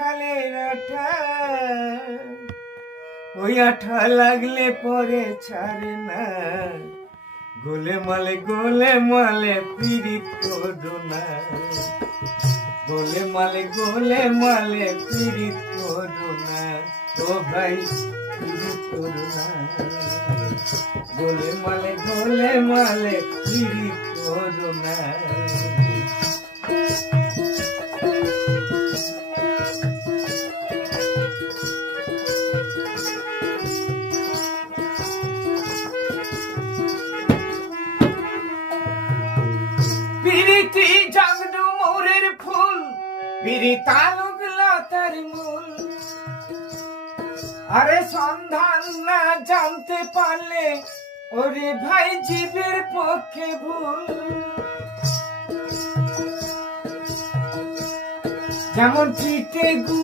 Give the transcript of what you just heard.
কাঁঠালের আঠা, ওই আঠা লাগলে পরে ছাড়ে না। গোলেমালে গোলেমালে পীড়িত করো না, গোলেমালে গোলেমালে পীড়িত করো না, ও ভাই পীড়িত করো না। গোলেমালে গোলেমালে পীড়িত করো না। পিরিতি জাগডু মোরের ফুল, পিরিতালুক লতার মূল। আরে সন্ধান না জানতে পারলে ওরে ভাই জীবের পক্ষে ভুল। যেমন পিঠে